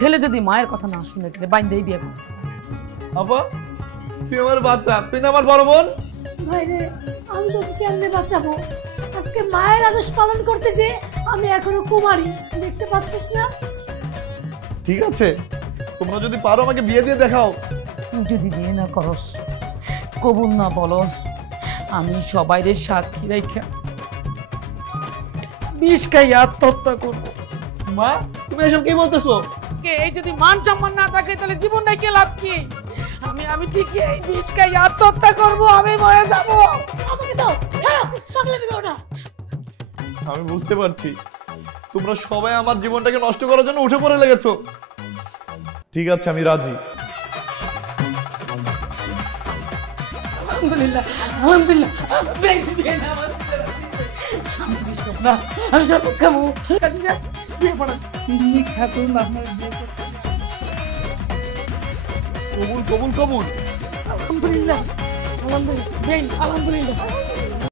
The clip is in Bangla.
ছেলে যদি মায়ের কথা না শুনে তাহলে বাইন্দেই বিয়ে করতে। আপা তুই আমার বাচ্চা, তুই না আমার বড় বোন। ভাইরে আমি তোকে কেমনে বাঁচাবো? আজকে মায়ের আদেশ পালন করতে যে আমি এখনো কুমারী, দেখতে পাচ্ছিস না? ঠিক আছে, তোমরা যদি পারো আমাকে বিয়ে দিয়ে দেখাও। তুই যদি বিয়ে না করস, কবুল না বলস, আমি সবাইরে সাক্ষী রাইখা বিষ খাই আত্মহত্যা করবো। মা তুমি এসব কি বলতেছো? এই যদি মান সম্মান না থাকে তাহলে জীবনটাই কে লাভ কি? আমি ঠিকই এই বিষ খাই আত্মহত্যা করবো, আমি মরে যাবো। আমাকে দাও, ছাড়ো, পাগলামি করো না। আমি বুঝতে পারছি তোমরা সবাই আমার জীবনটাকে নষ্ট করার জন্য উঠে পড়ে লেগেছো। ঠিক আছে আমি রাজি। আলহামদুলিল্লাহ, আলহামদুলিল্লাহ। না আমি শরবত খাবো। বিয়ে পড়া খাতুন আপনার বিয়ে করতে। কবুল কবুল কবুল। আলহামদুলিল্লাহ, আলহামদুলিল্লাহ, আলহামদুলিল্লাহ।